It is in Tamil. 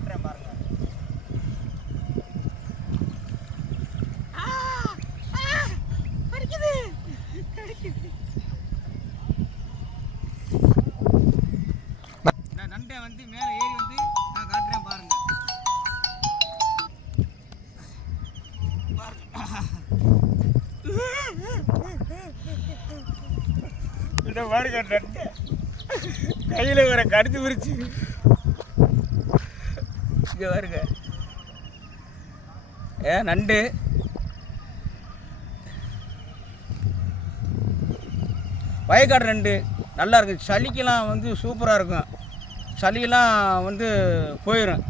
காட்டுறேன் பாருங்க. நண்டை வந்து மேலே ஏறி வந்து நான் காட்டுறேன் பாருங்க. இந்த பாருங்க நண்டை கையில் வர கடிச்சு பிரிச்சு இங்கே பாருங்க. நண்டு வயக்காடு நண்டு நல்லா இருக்கும். சளிக்கெல்லாம் வந்து சூப்பராக இருக்கும். சளியெல்லாம் வந்து போயிடும்.